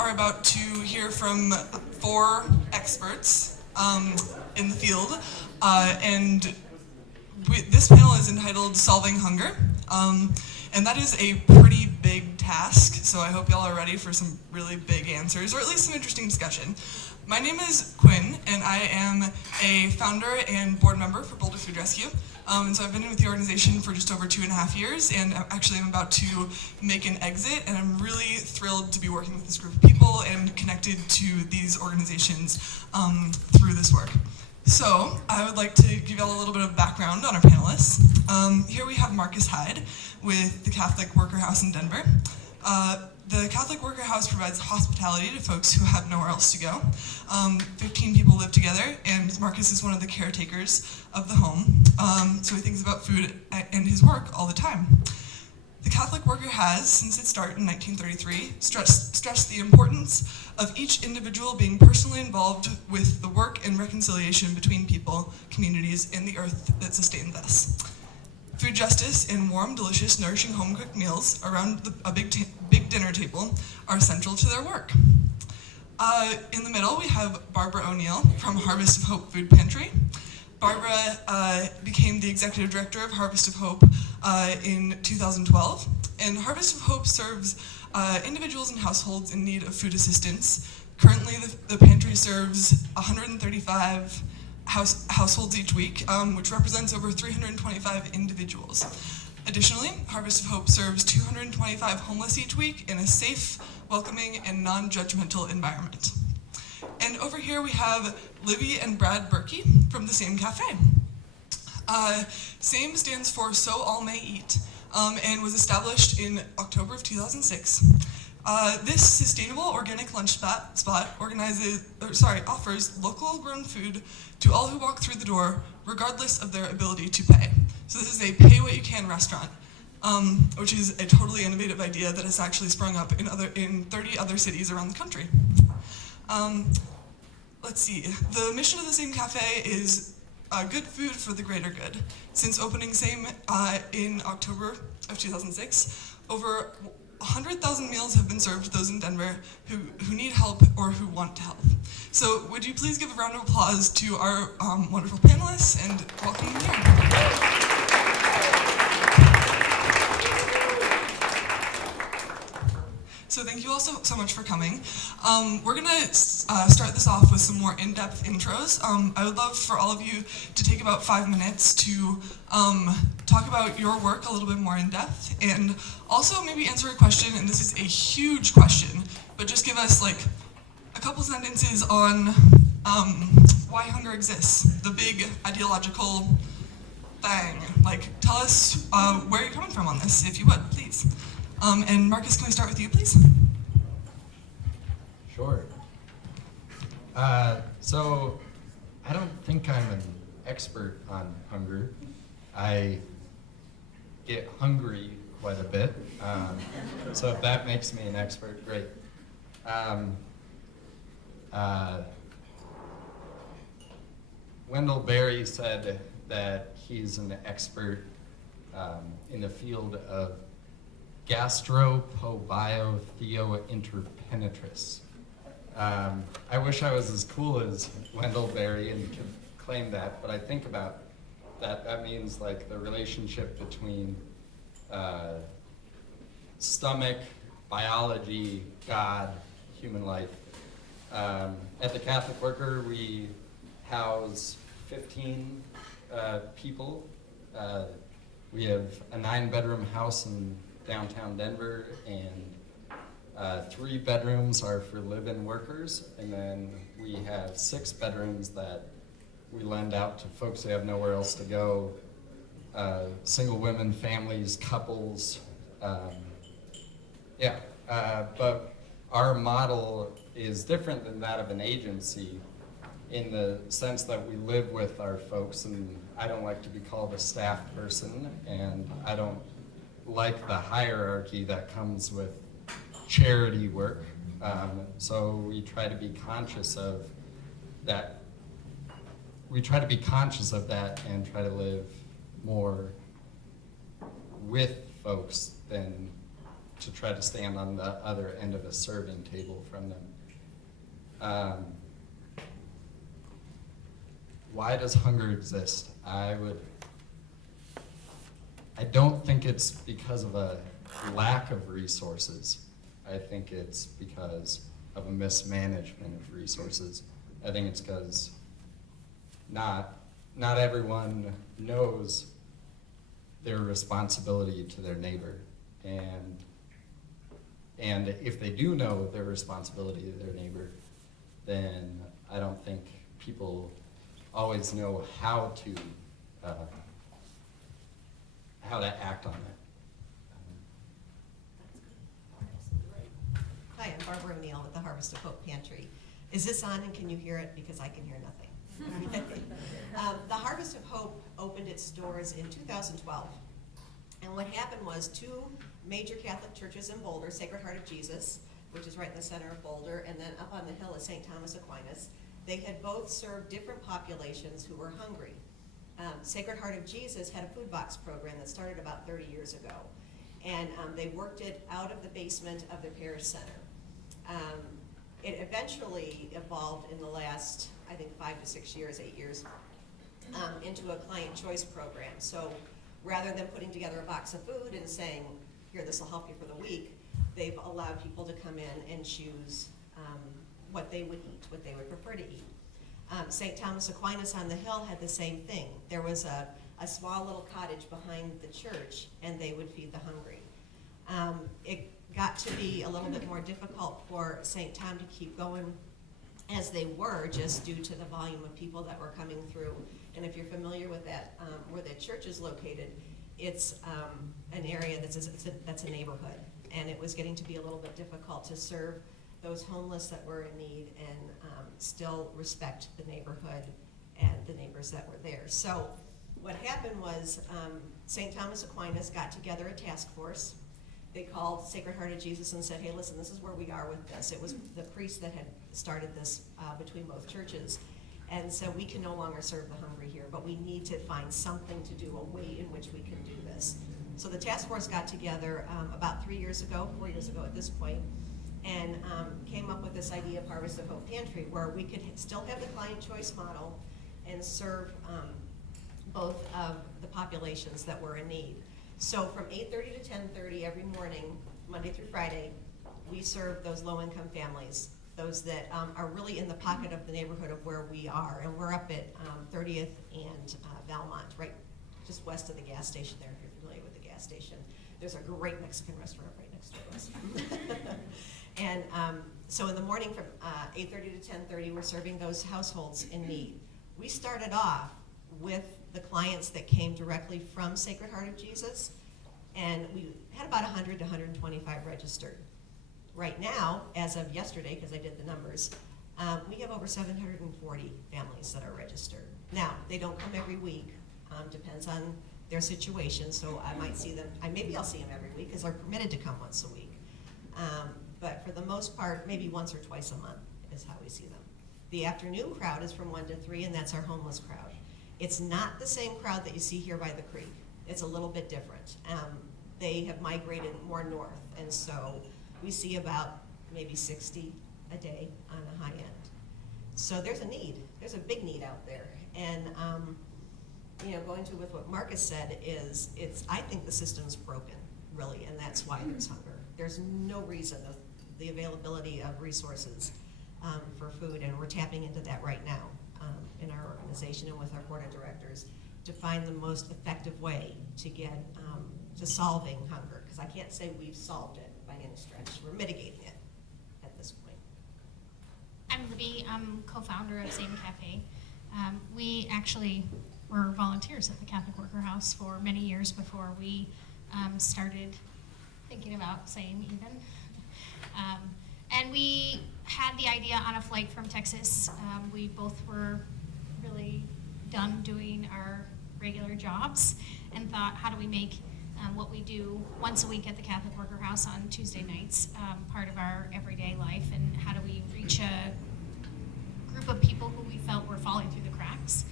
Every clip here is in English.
are about to hear from 4 experts in the field, and this panel is entitled Solving Hunger, and that is a pretty big task, so I hope y'all are ready for some really big answers, or at least some interesting discussion. My name is Quinn, and I am a founder and board member for Boulder Food Rescue. And so I've been with the organization for just over 2.5 years, and actually I'm about to make an exit, and I'm really thrilled to be working with this group of people and connected to these organizations through this work. So I would like to give y'all a little bit of background on our panelists. Here we have Marcus Hyde with the Catholic Worker House in Denver. The Catholic Worker House provides hospitality to folks who have nowhere else to go. 15 people live together, and Marcus is one of the caretakers of the home, so he thinks about food and his work all the time. The Catholic Worker has, since its start in 1933, stressed the importance of each individual being personally involved with the work and reconciliation between people, communities, and the earth that sustains us. Food justice and warm, delicious, nourishing home-cooked meals around a big dinner table are central to their work. In the middle, we have Barbara O'Neill from Harvest of Hope Food Pantry. Barbara became the executive director of Harvest of Hope in 2012, and Harvest of Hope serves individuals and households in need of food assistance. Currently, the pantry serves 135 households each week, which represents over 325 individuals. Additionally, Harvest of Hope serves 225 homeless each week in a safe, welcoming, and non-judgmental environment. And over here we have Libby and Brad Birky from the Same Cafe. SAME stands for So All May Eat, and was established in October of 2006. This sustainable organic lunch spot offers local grown food to all who walk through the door, regardless of their ability to pay. So this is a pay-what-you-can restaurant, which is a totally innovative idea that has actually sprung up in 30 other cities around the country. Let's see. The mission of the Same Cafe is good food for the greater good. Since opening Same in October of 2006, over 100,000 meals have been served to those in Denver who need help or who want to help. So would you please give a round of applause to our wonderful panelists and welcome them here. So thank you all so much for coming. We're gonna start this off with some more in-depth intros. I would love for all of you to take about 5 minutes to talk about your work a little bit more in depth, and also maybe answer a question, and this is a huge question, but just give us like a couple sentences on why hunger exists, the big ideological thing. Like, tell us where you're coming from on this, if you would, please. And Marcus, can we start with you, please? Sure. So I don't think I'm an expert on hunger. I get hungry quite a bit. So if that makes me an expert, great. Wendell Berry said that he's an expert in the field of gastropobiotheointerpenetris. I wish I was as cool as Wendell Berry and could claim that, but I think about that. That means like the relationship between stomach, biology, God, human life. At the Catholic Worker, we house 15 people. We have a 9-bedroom house in downtown Denver, and 3 bedrooms are for live-in workers, and then we have 6 bedrooms that we lend out to folks who have nowhere else to go, single women, families, couples. But our model is different than that of an agency in the sense that we live with our folks, and I don't like to be called a staff person, and I don't like the hierarchy that comes with charity work. So we try to be conscious of that. We try to be conscious of that and try to live more with folks than to try to stand on the other end of a serving table from them. Why does hunger exist? I don't think it's because of a lack of resources. I think it's because of a mismanagement of resources. I think it's because not everyone knows their responsibility to their neighbor. And if they do know their responsibility to their neighbor, then I don't think people always know how to act on it. Hi, I'm Barbara O'Neill with the Harvest of Hope Pantry. Is this on and can you hear it? Because I can hear nothing. The Harvest of Hope opened its doors in 2012. And what happened was two major Catholic churches in Boulder, Sacred Heart of Jesus, which is right in the center of Boulder, and then up on the hill is St. Thomas Aquinas. They had both served different populations who were hungry. Sacred Heart of Jesus had a food box program that started about 30 years ago. And they worked it out of the basement of their parish center. It eventually evolved in the last, I think, 5 to 6 years, 8 years, into a client choice program. So rather than putting together a box of food and saying, here, this will help you for the week, they've allowed people to come in and choose what they would eat, what they would prefer to eat. St. Thomas Aquinas on the hill had the same thing. There was a small little cottage behind the church, and they would feed the hungry. It got to be a little bit more difficult for St. Tom to keep going as they were, just due to the volume of people that were coming through. And if you're familiar with that, where the church is located, it's an area that's a neighborhood. And it was getting to be a little bit difficult to serve those homeless that were in need and still respect the neighborhood and the neighbors that were there. So what happened was St. Thomas Aquinas got together a task force. They called Sacred Heart of Jesus and said, hey, listen, this is where we are with this. It was the priest that had started this between both churches. And so we can no longer serve the hungry here, but we need to find something to do, a way in which we can do this. So the task force got together about 4 years ago at this point, and came up with this idea of Harvest of Hope Pantry, where we could still have the client choice model and serve both of the populations that were in need. So from 8:30 to 10:30 every morning, Monday through Friday, we serve those low-income families, those that are really in the pocket of the neighborhood of where we are. And we're up at 30th and Valmont, right just west of the gas station there, if you're familiar with the gas station. There's a great Mexican restaurant right next to us. And so in the morning from 8:30 to 10:30, we're serving those households in need. We started off with the clients that came directly from Sacred Heart of Jesus, and we had about 100 to 125 registered. Right now, as of yesterday, because I did the numbers, we have over 740 families that are registered. Now, they don't come every week, depends on their situation, so I might see them, maybe I'll see them every week, because they're permitted to come once a week. But for the most part, maybe once or twice a month is how we see them. The afternoon crowd is from 1 to 3, and that's our homeless crowd. It's not the same crowd that you see here by the creek. It's a little bit different. They have migrated more north, and so we see about maybe 60 a day on a high end. So there's a need. There's a big need out there. And going to with what Marcus said is, I think the system's broken, really, and that's why there's hunger. There's no reason the availability of resources for food, and we're tapping into that right now in our organization and with our board of directors to find the most effective way to get to solving hunger, because I can't say we've solved it by any stretch. We're mitigating it at this point. I'm Libby. I'm co-founder of Same Cafe. We actually were volunteers at the Catholic Worker House for many years before we started thinking about Same even. And we had the idea on a flight from Texas. We both were really done doing our regular jobs and thought, how do we make what we do once a week at the Catholic Worker House on Tuesday nights part of our everyday life, and how do we reach a group of people who we felt were falling through the cracks.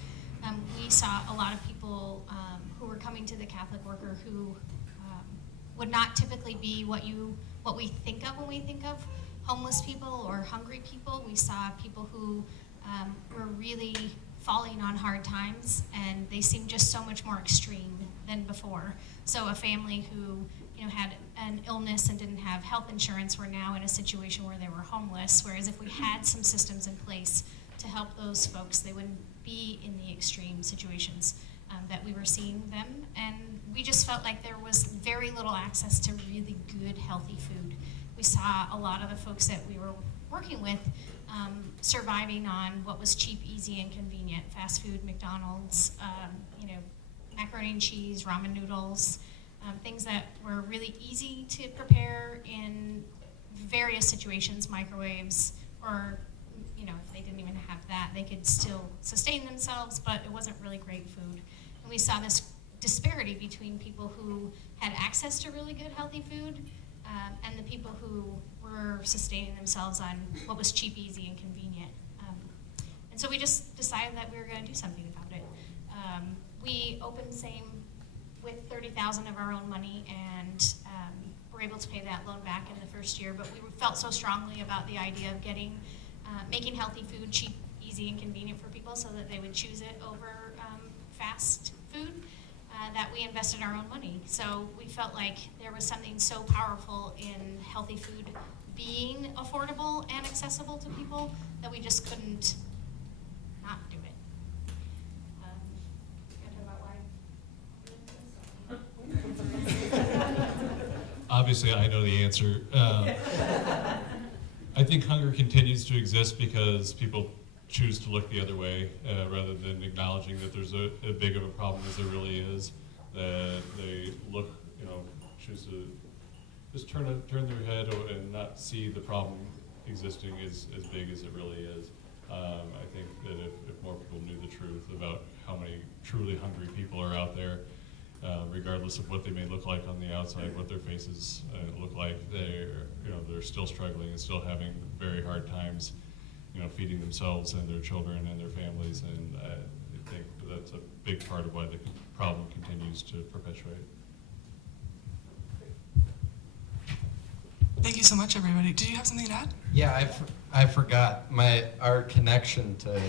We saw a lot of people who were coming to the Catholic Worker who would not typically be what we think of when we think of homeless people or hungry people. We saw people who were really falling on hard times, and they seemed just so much more extreme than before. So a family who had an illness and didn't have health insurance were now in a situation where they were homeless, whereas if we had some systems in place to help those folks, they wouldn't be in the extreme situations that we were seeing them. And we just felt like there was very little access to really good, healthy food. We saw a lot of the folks that we were working with surviving on what was cheap, easy, and convenient. Fast food, McDonald's, macaroni and cheese, ramen noodles, things that were really easy to prepare in various situations, microwaves, or if they didn't even have that, they could still sustain themselves, but it wasn't really great food. And we saw this disparity between people who had access to really good, healthy food and the people who were sustaining themselves on what was cheap, easy, and convenient. And so we just decided that we were going to do something about it. We opened SAME with $30,000 of our own money, and were able to pay that loan back in the first year. But we felt so strongly about the idea of making healthy food cheap, easy, and convenient for people, so that they would choose it over fast food, that we invested our own money. So we felt like there was something so powerful in healthy food being affordable and accessible to people that we just couldn't not do it. Obviously, I know the answer. I think hunger continues to exist because people choose to look the other way rather than acknowledging that there's a big of a problem as there really is. That they look, choose to just turn their head and not see the problem existing as big as it really is. I think that if more people knew the truth about how many truly hungry people are out there, regardless of what they may look like on the outside, what their faces look like, they're still struggling and still having very hard times, feeding themselves and their children and their families. And I think that's a big part of why the problem continues to perpetuate. Thank you so much, everybody. Did you have something to add? Yeah, I forgot. Our connection to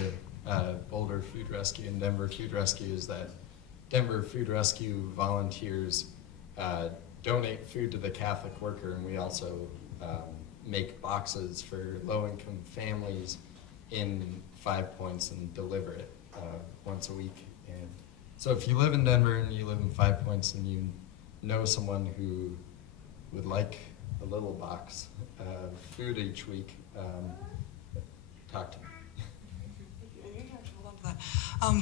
Boulder Food Rescue and Denver Food Rescue is that Denver Food Rescue volunteers donate food to the Catholic Worker, and we also make boxes for low-income families in 5 Points and deliver it once a week. And so if you live in Denver and you live in 5 Points and you know someone who would like a little box of food each week, talk to me.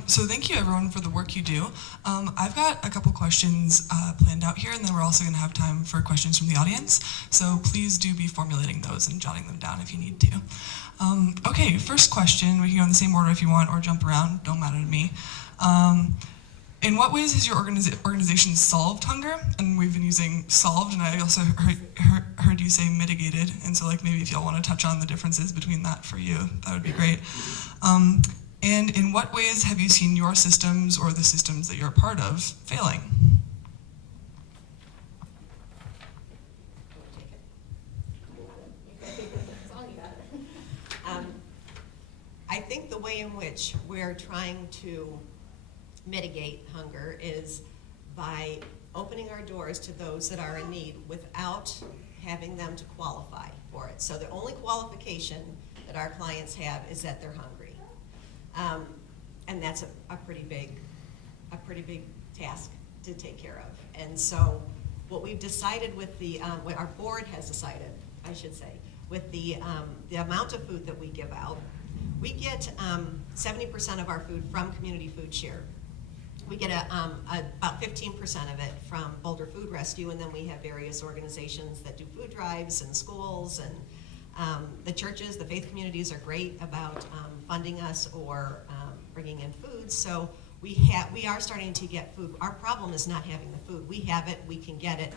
So thank you everyone for the work you do. I've got a couple questions planned out here, and then we're also going to have time for questions from the audience. So please do be formulating those and jotting them down if you need to. Okay, first question. We can go in the same order if you want, or jump around. Don't matter to me. In what ways has your organization solved hunger? And we've been using solved, and I also heard you say mitigated. And so maybe if y'all want to touch on the differences between that for you, that would be great. And in what ways have you seen your systems or the systems that you're a part of failing? I think the way in which we're trying to mitigate hunger is by opening our doors to those that are in need without having them to qualify for it. So the only qualification that our clients have is that they're hungry. And that's a pretty big task to take care of. And so what we've decided with what our board has decided, I should say, with the amount of food that we give out, we get 70% of our food from Community Food Share. We get about 15% of it from Boulder Food Rescue, and then we have various organizations that do food drives and schools, and the churches, the faith communities are great about funding us or bringing in food. So we are starting to get food. Our problem is not having the food. We have it, we can get it.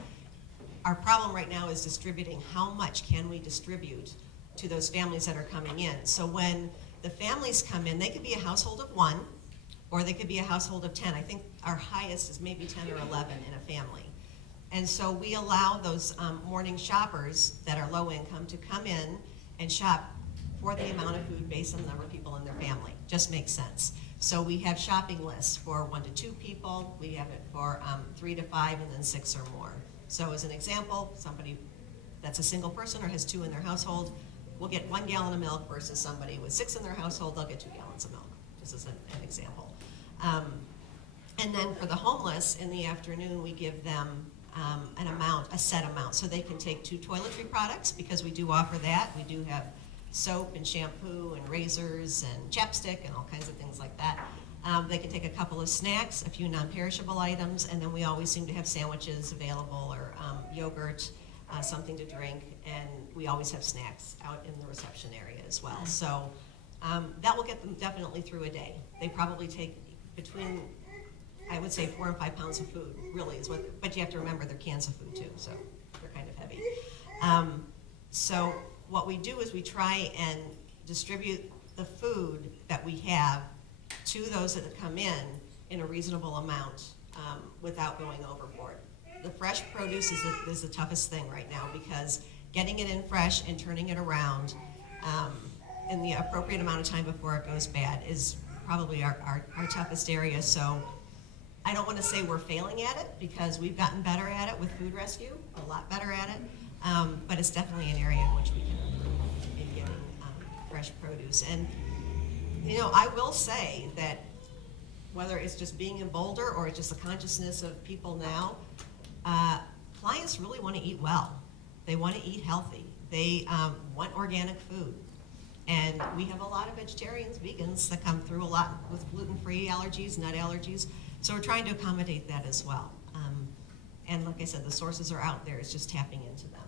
Our problem right now is distributing. How much can we distribute to those families that are coming in? So when the families come in, they could be a household of 1, or they could be a household of 10. I think our highest is maybe 10 or 11 in a family. And so we allow those morning shoppers that are low income to come in and shop for the amount of food based on the number of people in their family. Just makes sense. So we have shopping lists for 1 to 2 people, we have it for 3 to 5, and then 6 or more. So as an example, somebody that's a single person or has 2 in their household will get 1 gallon of milk versus somebody with 6 in their household, they'll get 2 gallons of milk, just as an example. And then for the homeless, in the afternoon, we give them an amount, a set amount, so they can take 2 toiletry products, because we do offer that. We do have soap and shampoo and razors and chapstick and all kinds of things like that. They can take a couple of snacks, a few non-perishable items, and then we always seem to have sandwiches available, or yogurt, something to drink, and we always have snacks out in the reception area as well. So that will get them definitely through a day. They probably take between, I would say, 4 and 5 pounds of food, really is what, but you have to remember they're cans of food too, so they're kind of heavy. So what we do is we try and distribute the food that we have to those that come in a reasonable amount without going overboard. The fresh produce is the toughest thing right now, because getting it in fresh and turning it around in the appropriate amount of time before it goes bad is probably our toughest area. So I don't want to say we're failing at it, because we've gotten better at it with food rescue, a lot better at it, but it's definitely an area in which we can improve in getting fresh produce. And you know, I will say that whether it's just being in Boulder or it's just the consciousness of people now, clients really want to eat well. They want to eat healthy. They want organic food. And we have a lot of vegetarians, vegans that come through a lot with gluten-free allergies, nut allergies. So we're trying to accommodate that as well. And like I said, the sources are out there. It's just tapping into them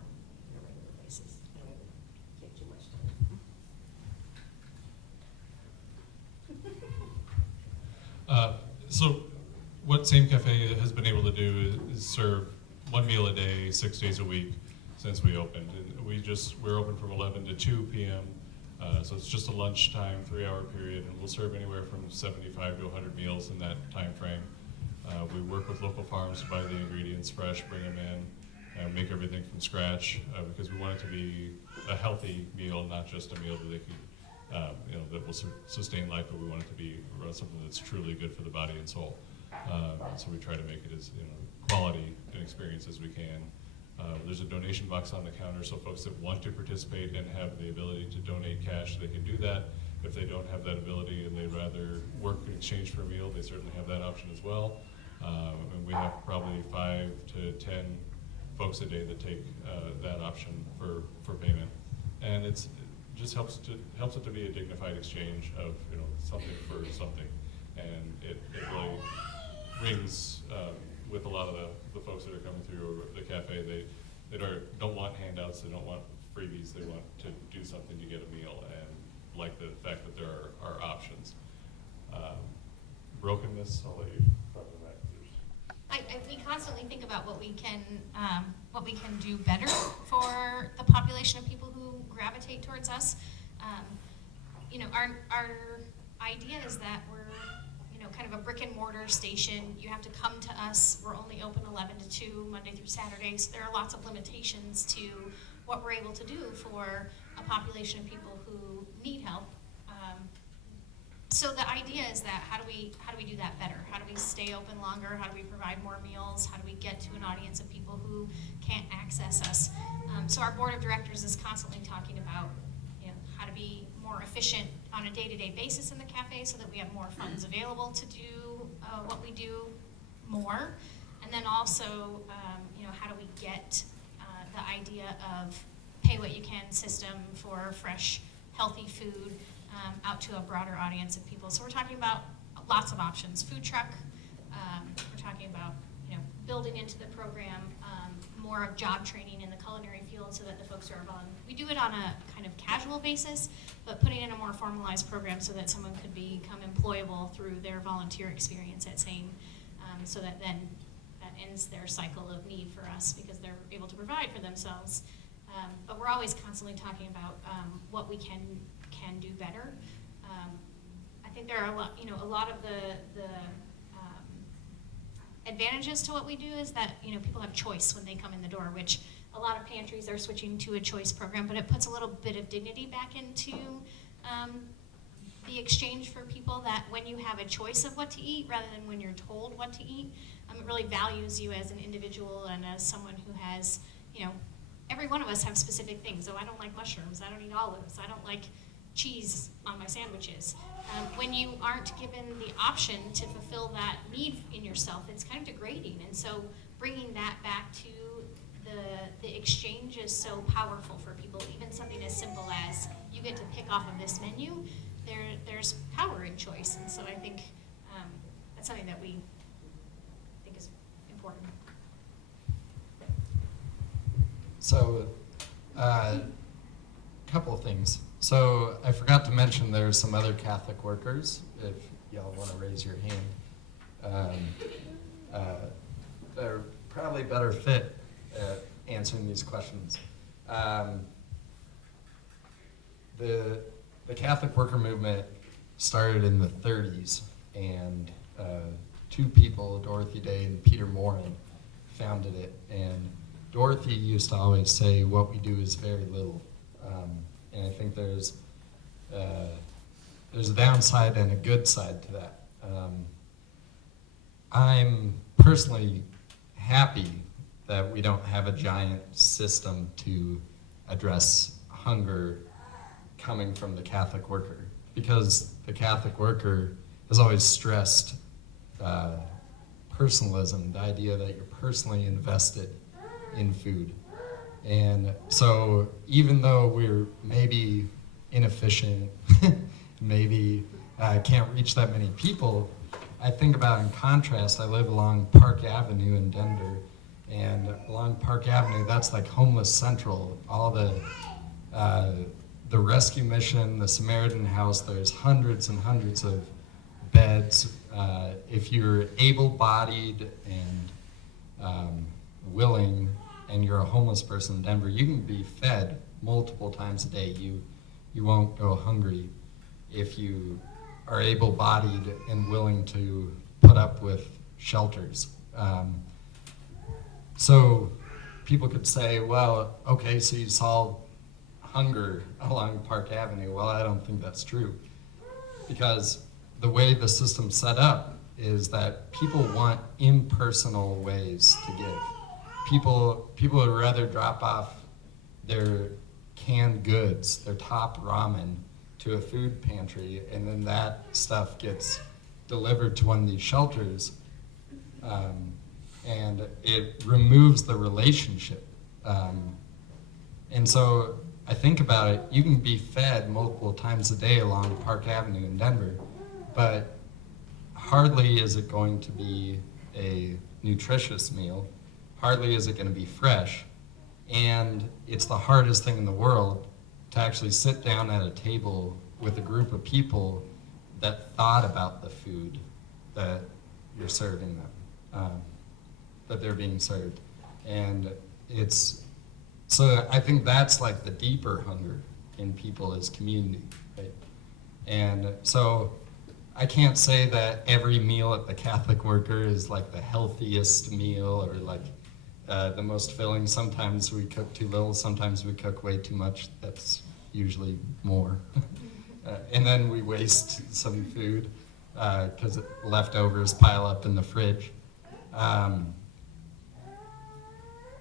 on a regular basis. I don't take too much time. So what Same Cafe has been able to do is serve 1 meal a day, 6 days a week since we opened. And we're open from 11 to 2 p.m. So it's just a lunchtime, 3-hour period, and we'll serve anywhere from 75 to 100 meals in that time frame. We work with local farms to buy the ingredients fresh, bring them in, make everything from scratch, because we want it to be a healthy meal, not just a meal that they can, that will sustain life, but we want it to be something that's truly good for the body and soul. So we try to make it as quality an experience as we can. There's a donation box on the counter, so folks that want to participate and have the ability to donate cash, they can do that. If they don't have that ability and they'd rather work in exchange for a meal, they certainly have that option as well. And we have probably 5 to 10 folks a day that take that option for payment. And it just helps it to be a dignified exchange of something for something. And it really rings with a lot of the folks that are coming through the cafe. They don't want handouts, they don't want freebies, they want to do something to get a meal, and like the fact that there are options. Brokenness, I'll let you talk about that. We constantly think about what we can do better for the population of people who gravitate towards us. Our idea is that we're kind of a brick and mortar station. You have to come to us. We're only open 11 to 2, Monday through Saturday. So there are lots of limitations to what we're able to do for a population of people who need help. So the idea is that how do we do that better? How do we stay open longer? How do we provide more meals? How do we get to an audience of people who can't access us? So our board of directors is constantly talking about how to be more efficient on a day-to-day basis in the cafe, so that we have more funds available to do what we do more. And then also, how do we get the idea of pay what you can system for fresh, healthy food out to a broader audience of people. So we're talking about lots of options. Food truck, we're talking about building into the program more of job training in the culinary field, so that the folks who are on, we do it on a kind of casual basis, but putting in a more formalized program so that someone could become employable through their volunteer experience at SAME, so that then that ends their cycle of need for us, because they're able to provide for themselves. But we're always constantly talking about what we can do better. I think there are a lot of the advantages to what we do is that, you know, people have choice when they come in the door, which a lot of pantries are switching to a choice program, but it puts a little bit of dignity back into the exchange for people, that when you have a choice of what to eat rather than when you're told what to eat, it really values you as an individual and as someone who has, you know, every one of us have specific things. Oh, I don't like mushrooms, I don't eat olives, I don't like cheese on my sandwiches. When you aren't given the option to fulfill that need in yourself, it's kind of degrading. And so bringing that back to the exchange is so powerful for people. Even something as simple as you get to pick off of this menu, there's power in choice. And so I think that's something that we think is important. So, couple of things. So I forgot to mention there's some other Catholic workers, if y'all want to raise your hand. They're probably better fit at answering these questions. The Catholic worker movement started in the 30s, and two people, Dorothy Day and Peter Morin, founded it. And Dorothy used to always say, what we do is very little. And I think there's a downside and a good side to that. I'm personally happy that we don't have a giant system to address hunger coming from the Catholic worker, because the Catholic worker has always stressed personalism, the idea that you're personally invested in food. And so even though we're maybe inefficient, maybe can't reach that many people, I think about, in contrast, I live along Park Avenue in Denver, and along Park Avenue, that's like homeless central. All the rescue mission, the Samaritan House, there's hundreds and hundreds of beds. If you're able-bodied and willing, and you're a homeless person in Denver, you can be fed multiple times a day. You won't go hungry if you are able-bodied and willing to put up with shelters. So people could say, well, okay, so you solve hunger along Park Avenue. Well, I don't think that's true, because the way the system's set up is that people want impersonal ways to give. People would rather drop off their canned goods, their top ramen, to a food pantry, and then that stuff gets delivered to one of these shelters, and it removes the relationship. And so I think about it, you can be fed multiple times a day along Park Avenue in Denver, but hardly is it going to be a nutritious meal. Hardly is it going to be fresh, and it's the hardest thing in the world to actually sit down at a table with a group of people that thought about the food that you're serving them, that they're being served. And so I think that's like the deeper hunger in people is community, right? And so I can't say that every meal at the Catholic worker is like the healthiest meal or like the most filling. Sometimes we cook too little, sometimes we cook way too much. That's usually more. And then we waste some food because leftovers pile up in the fridge.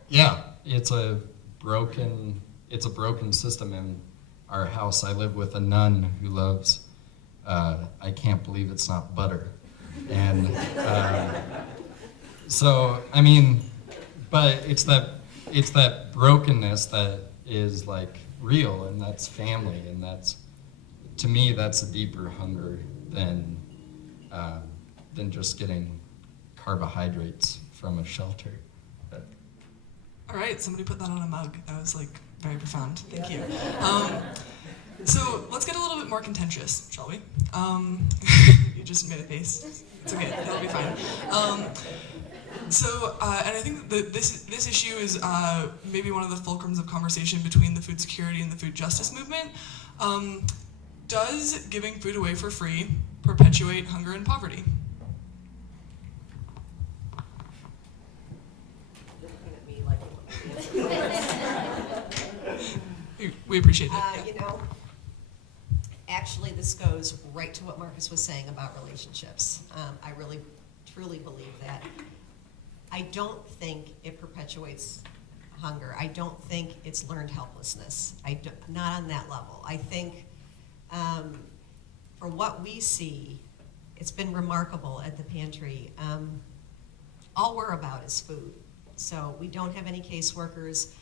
Yeah, it's a broken system. In our house, I live with a nun who loves, I can't believe it's not butter. And so, I mean, but it's that brokenness that is like real, and that's family, and that's, to me, that's a deeper hunger than just getting carbohydrates from a shelter. All right, somebody put that on a mug. That was like very profound. Thank you. So let's get a little bit more contentious, shall we? You just made a face. It's okay. That'll be fine. And I think that this issue is maybe one of the fulcrums of conversation between the food security and the food justice movement. Does giving food away for free perpetuate hunger and poverty? We appreciate it. Yeah. You know, actually, this goes right to what Marcus was saying about relationships. I really, truly believe that. I don't think it perpetuates hunger. I don't think it's learned helplessness. Not on that level. I think for what we see, it's been remarkable at the pantry. All we're about is food. So we don't have any caseworkers.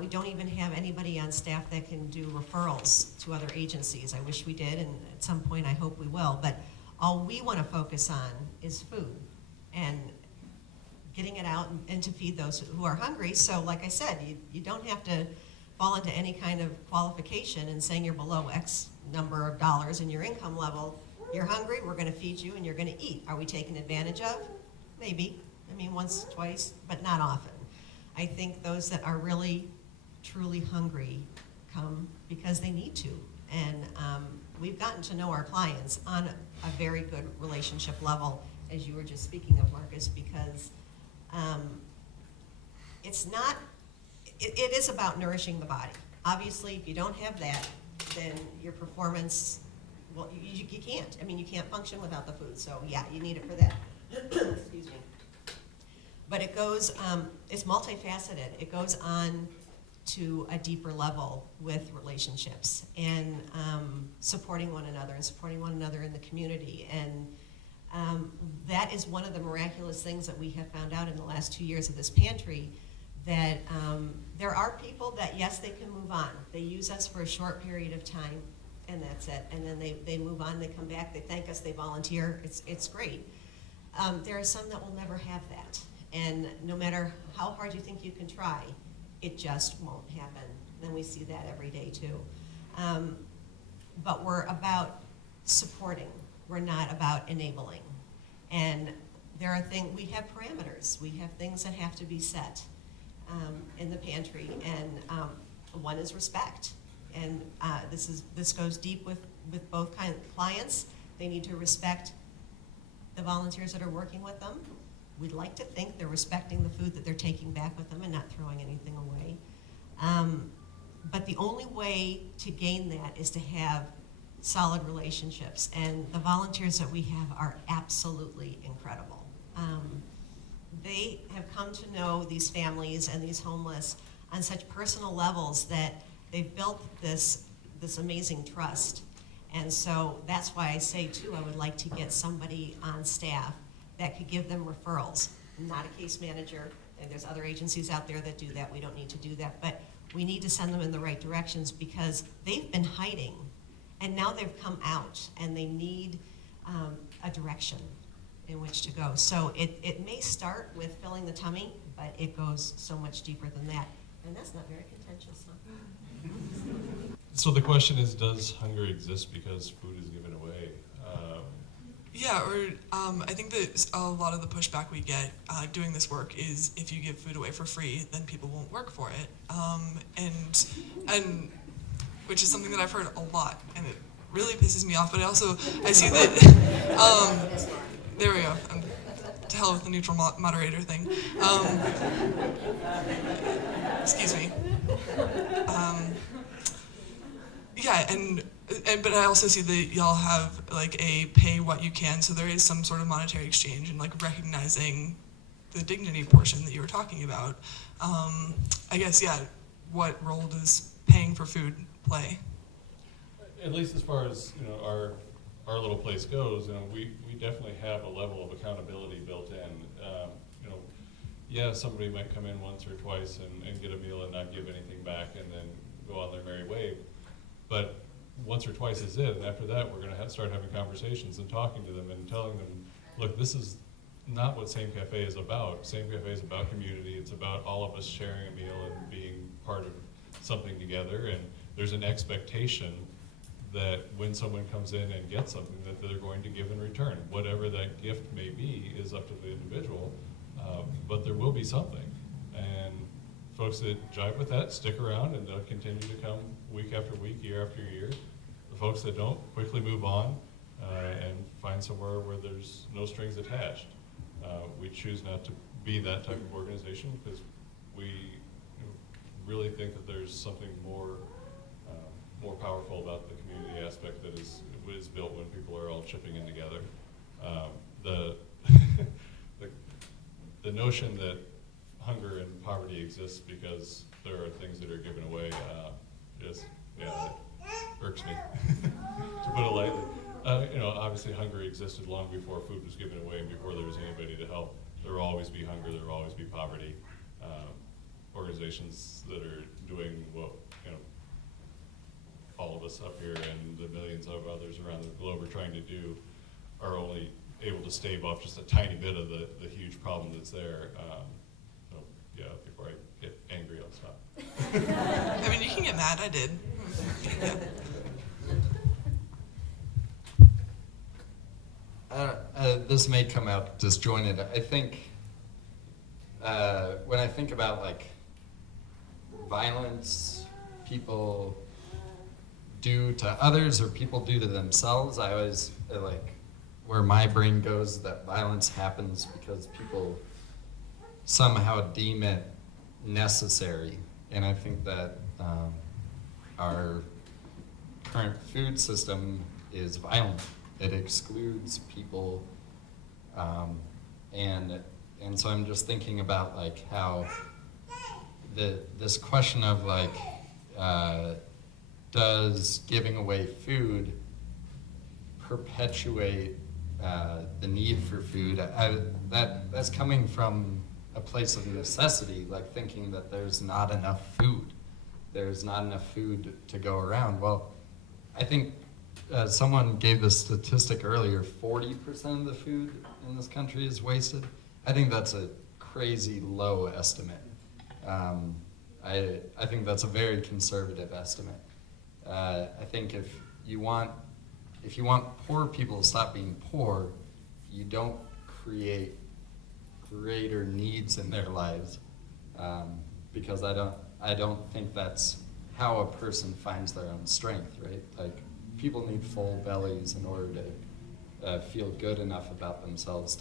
We don't even have anybody on staff that can do referrals to other agencies. I wish we did, and at some point I hope we will. But all we want to focus on is food and getting it out and to feed those who are hungry. So like I said, you don't have to fall into any kind of qualification and saying you're below X number of dollars in your income level. You're hungry, we're going to feed you, and you're going to eat. Are we taken advantage of? Maybe. I mean, once, twice, but not often. I think those that are really, truly hungry come because they need to. And we've gotten to know our clients on a very good relationship level, as you were just speaking of, Marcus, because it's not, it is about nourishing the body. Obviously, if you don't have that, then your performance, well, you can't. I mean, you can't function without the food. So yeah, you need it for that. Excuse me. But it goes, it's multifaceted. It goes on to a deeper level with relationships and supporting one another and supporting one another in the community. And that is one of the miraculous things that we have found out in the last 2 years of this pantry, that there are people that, yes, they can move on. They use us for a short period of time, and that's it. And then they move on, they come back, they thank us, they volunteer. It's great. There are some that will never have that. And no matter how hard you think you can try, it just won't happen. And we see that every day too. But we're about supporting. We're not about enabling. And there are things, we have parameters. We have things that have to be set in the pantry. And one is respect. And this goes deep with both kinds of clients. They need to respect the volunteers that are working with them. We'd like to think they're respecting the food that they're taking back with them and not throwing anything away. But the only way to gain that is to have solid relationships. And the volunteers that we have are absolutely incredible. They have come to know these families and these homeless on such personal levels that they've built this amazing trust. And so that's why I say, too, I would like to get somebody on staff that could give them referrals. I'm not a case manager, and there's other agencies out there that do that. We don't need to do that, but we need to send them in the right directions because they've been hiding, and now they've come out, and they need a direction in which to go. So it may start with filling the tummy, but it goes so much deeper than that, and that's not very contentious, huh? So the question is, does hunger exist because food is given away? Yeah, or I think that a lot of the pushback we get doing this work is if you give food away for free, then people won't work for it, and which is something that I've heard a lot, and it really pisses me off. But I see that there we go. To hell with the neutral moderator thing. Excuse me. Yeah, but I also see that y'all have like a pay what you can, so there is some sort of monetary exchange and like recognizing the dignity portion that you were talking about. I guess, yeah, what role does paying for food play? At least as far as our little place goes, we definitely have a level of accountability built in. Yeah, somebody might come in once or twice and get a meal and not give anything back and then go on their merry way. But once or twice is it, and after that we're going to start having conversations and talking to them and telling them, look, this is not what Same Cafe is about. Same Cafe is about community. It's about all of us sharing a meal and being part of something together. And there's an expectation that when someone comes in and gets something that they're going to give in return. Whatever that gift may be is up to the individual, but there will be something. And folks that jive with that stick around and they'll continue to come week after week, year after year. The folks that don't quickly move on and find somewhere where there's no strings attached. We choose not to be that type of organization because we really think that there's something more more powerful about the community aspect that is built when people are all chipping in together. The the notion that hunger and poverty exists because there are things that are given away just it irks me, to put it lightly. Obviously hunger existed long before food was given away and before there was anybody to help. There will always be hunger, there will always be poverty. Organizations that are doing what, all of us up here and the millions of others around the globe are trying to do are only able to stave off just a tiny bit of the huge problem that's there. Before I get angry, I'll stop. I mean, you can get mad. I did. This may come out disjointed. I think when I think about like violence people do to others or people do to themselves, I always where my brain goes that violence happens because people somehow deem it necessary. And I think that our current food system is violent. It excludes people, and so I'm just thinking about like how this question of like does giving away food perpetuate the need for food? That's coming from a place of necessity, like thinking that there's not enough food. There's not enough food to go around. Well, I think someone gave the statistic earlier, 40% of the food in this country is wasted. I think that's a crazy low estimate. I think that's a very conservative estimate. I think if you want poor people to stop being poor, you don't create greater needs in their lives, because I don't think that's how a person finds their own strength, right? Like, people need full bellies in order to feel good enough about themselves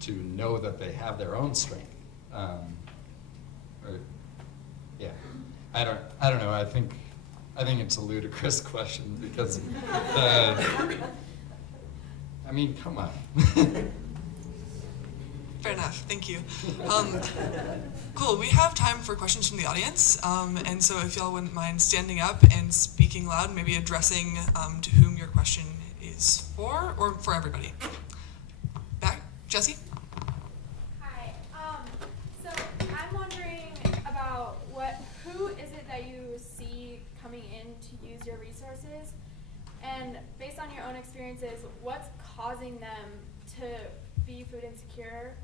to know that they have their own strength. I don't know. I think it's a ludicrous question because I mean, come on. Fair enough. Thank you. Cool. We have time for questions from the audience, and so if y'all wouldn't mind standing up and speaking loud, maybe addressing to whom your question is for, or for everybody. Back, Jesse. Hi. So I'm wondering about who is it that you see coming in to use your resources, and based on your own experiences, what's causing them to be food insecure,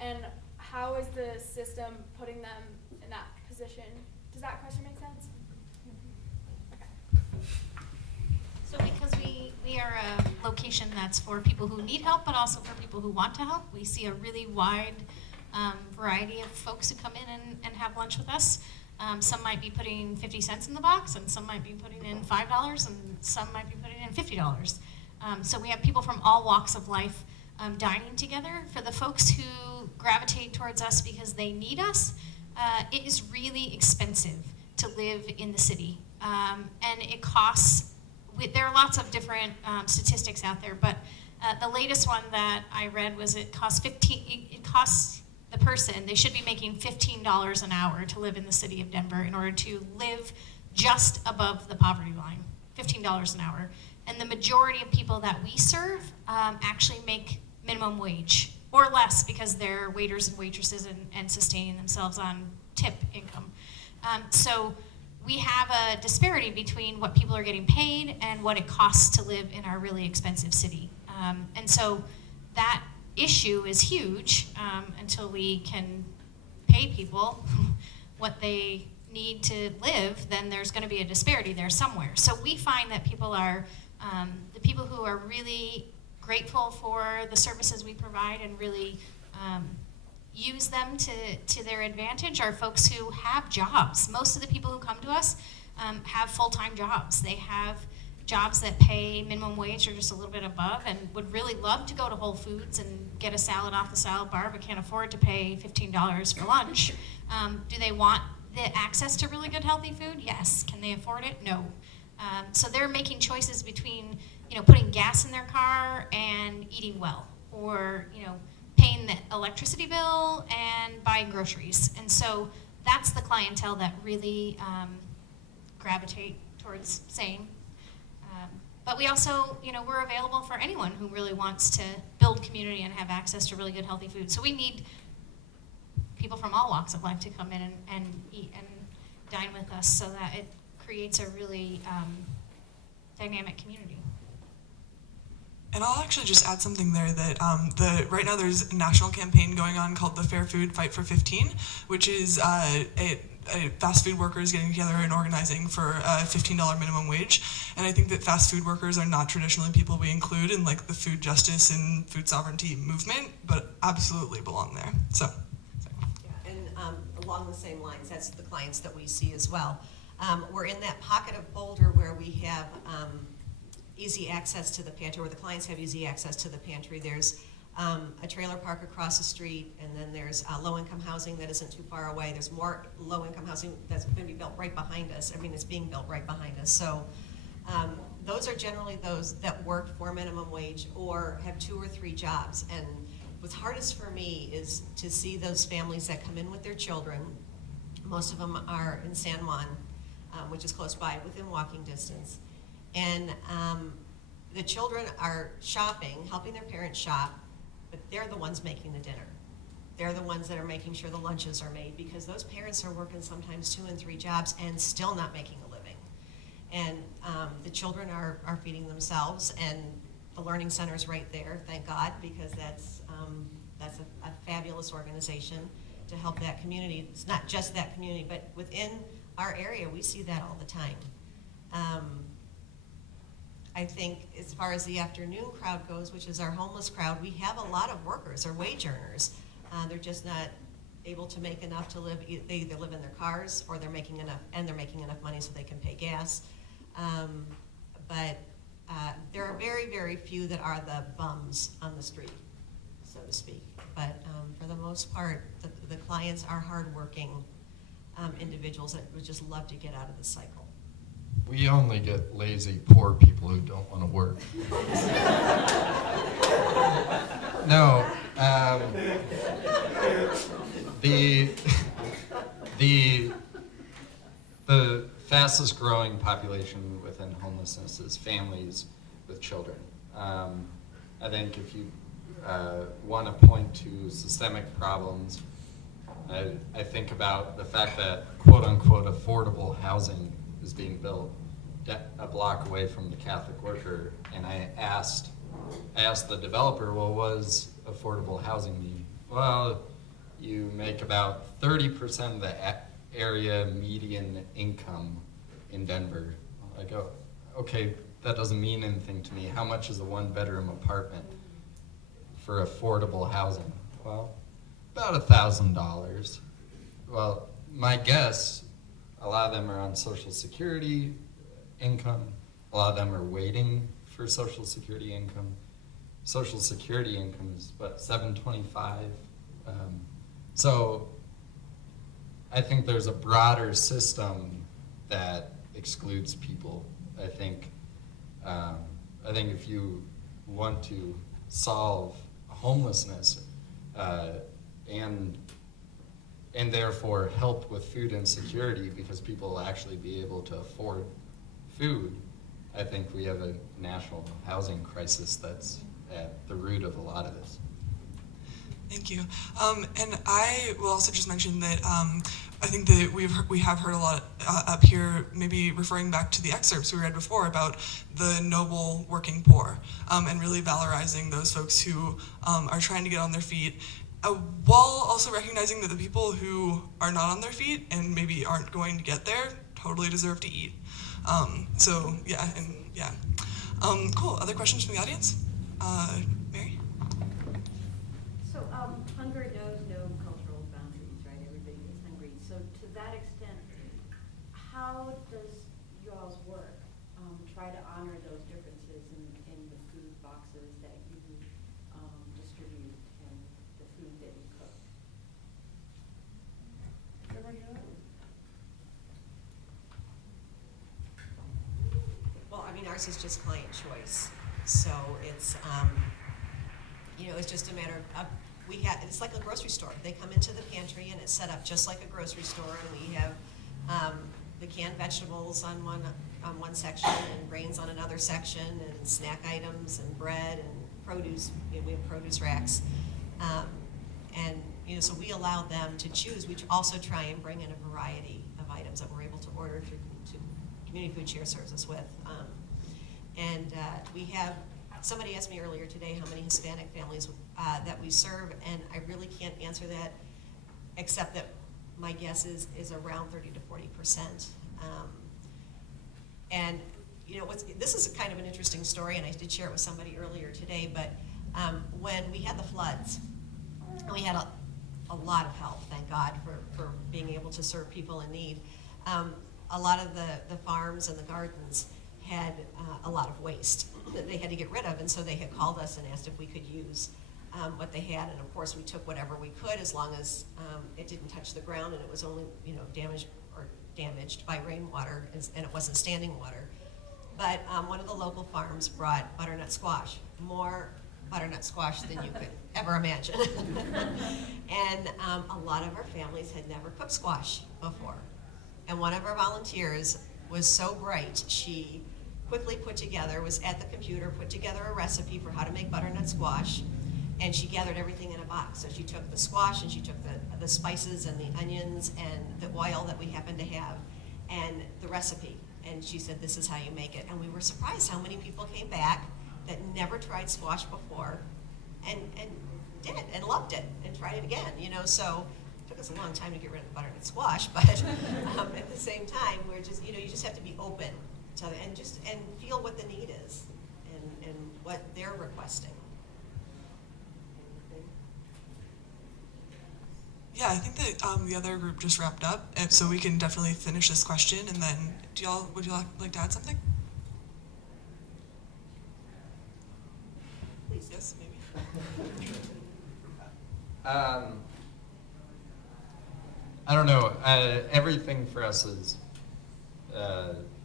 and how is the system putting them in that position? Does that question make sense? Okay. So because we are a location that's for people who need help, but also for people who want to help, we see a really wide variety of folks who come in and have lunch with us. Some might be putting 50 cents in the box, and some might be putting in $5, and some might be putting in $50. So we have people from all walks of life dining together. For the folks who gravitate towards us because they need us, it is really expensive to live in the city. And it costs, there are lots of different statistics out there, but the latest one that I read was it costs the person, they should be making $15 an hour to live in the city of Denver in order to live just above the poverty line, $15 an hour. And the majority of people that we serve actually make minimum wage or less because they're waiters and waitresses and sustaining themselves on tip income. So we have a disparity between what people are getting paid and what it costs to live in our really expensive city. And so that issue is huge until we can pay people what they need to live, then there's going to be a disparity there somewhere. So we find that people are, the people who are really grateful for the services we provide and really use them to their advantage are folks who have jobs. Most of the people who come to us have full-time jobs. They have jobs that pay minimum wage or just a little bit above and would really love to go to Whole Foods and get a salad off the salad bar but can't afford to pay $15 for lunch. Do they want the access to really good healthy food? Yes. Can they afford it? No. So they're making choices between, putting gas in their car and eating well, or, paying the electricity bill and buying groceries. And so that's the clientele that really gravitate towards same. But we also, we're available for anyone who really wants to build community and have access to really good healthy food. So we need people from all walks of life to come in and eat and dine with us, so that it creates a really dynamic community. And I'll actually just add something there that right now there's a national campaign going on called the Fair Food Fight for 15, which is fast food workers getting together and organizing for a $15 minimum wage. And I think that fast food workers are not traditionally people we include in like the food justice and food sovereignty movement, but absolutely belong there. So. Yeah, and along the same lines, that's the clients that we see as well. We're in that pocket of Boulder where we have easy access to the pantry, where the clients have easy access to the pantry. There's a trailer park across the street, and then there's low-income housing that isn't too far away. There's more low-income housing that's going to be built right behind us. I mean, it's being built right behind us. So those are generally those that work for minimum wage or have 2 or 3 jobs. And what's hardest for me is to see those families that come in with their children. Most of them are in San Juan, which is close by, within walking distance. And the children are shopping, helping their parents shop, but they're the ones making the dinner. They're the ones that are making sure the lunches are made, because those parents are working sometimes 2 and 3 jobs and still not making a living. And the children are feeding themselves, and the Learning Center's right there, thank God, because that's a fabulous organization to help that community. It's not just that community, but within our area, we see that all the time. I think as far as the afternoon crowd goes, which is our homeless crowd, we have a lot of workers or wage earners. They're just not able to make enough to live. They either live in their cars, or they're making enough money so they can pay gas. But there are very, very few that are the bums on the street, so to speak. But for the most part, the clients are hardworking individuals that would just love to get out of the cycle. We only get lazy, poor people who don't want to work. No, the fastest growing population within homelessness is families with children. I think if you want to point to systemic problems, I think about the fact that quote-unquote affordable housing is being built a block away from the Catholic worker, and I asked the developer, well, what does affordable housing mean? Well, you make about 30% of the area median income in Denver. I go, okay, that doesn't mean anything to me. How much is a 1-bedroom apartment for affordable housing? Well, about $1,000. Well, my guess, a lot of them are on Social Security income. A lot of them are waiting for Social Security income. Social Security income is what, $725? So I think there's a broader system that excludes people. I think if you want to solve homelessness and therefore help with food insecurity, because people will actually be able to afford food, I think we have a national housing crisis that's at the root of a lot of this. Thank you. And I will also just mention that I think that we have heard a lot up here, maybe referring back to the excerpts we read before about the noble working poor, and really valorizing those folks who are trying to get on their feet, while also recognizing that the people who are not on their feet and maybe aren't going to get there totally deserve to eat. Cool. Other questions from the audience? Mary? So hunger knows no cultural boundaries, right? Everybody is hungry. So to that extent, how does y'all's work try to honor those differences in the food boxes that you distribute and the food that you cook? ours is just client choice. So it's, it's just a matter of, it's like a grocery store. They come into the pantry and it's set up just like a grocery store, and we have the canned vegetables on one section and grains on another section, and snack items and bread and produce. We have produce racks. So we allow them to choose. We also try and bring in a variety of items that we're able to order through Community Food Share Services with. We have, somebody asked me earlier today how many Hispanic families that we serve, and I really can't answer that, except that my guess is around 30 to 40%. This is kind of an interesting story, and I did share it with somebody earlier today, but when we had the floods, we had a lot of help, thank God, for being able to serve people in need. A lot of the farms and the gardens had a lot of waste that they had to get rid of, and so they had called us and asked if we could use what they had, and of course we took whatever we could, as long as it didn't touch the ground and it was only damaged by rainwater and it wasn't standing water. But one of the local farms brought butternut squash, more butternut squash than you could ever imagine. And a lot of our families had never cooked squash before. And one of our volunteers was so bright, she quickly was at the computer, put together a recipe for how to make butternut squash, and she gathered everything in a box. So she took the squash, and she took the spices and the onions and the oil that we happened to have, and the recipe. And she said, this is how you make it. And we were surprised how many people came back that never tried squash before and did it and loved it and tried it again. So it took us a long time to get rid of the butternut squash, but at the same time, we're just, you just have to be open to and feel what the need is and what they're requesting. Yeah, I think that the other group just wrapped up, and so we can definitely finish this question, and then would you like to add something? Please. Yes, maybe. I don't know. Everything for us is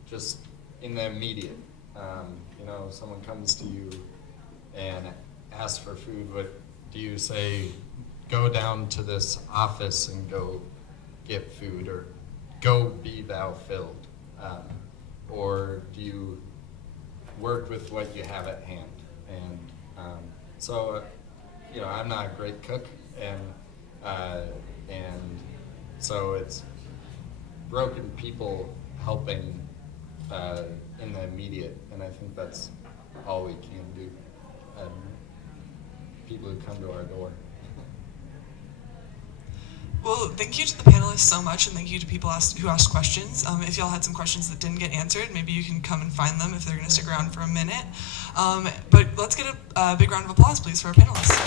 just in the immediate. Someone comes to you and asks for food. What do you say? Go down to this office and go get food, or go be thou filled? Or do you work with what you have at hand? And I'm not a great cook, and so it's broken people helping in the immediate, and I think that's all we can do. People who come to our door. Well, thank you to the panelists so much, and thank you to people who asked questions. If y'all had some questions that didn't get answered, maybe you can come and find them if they're going to stick around for a minute. But let's get a big round of applause, please, for our panelists.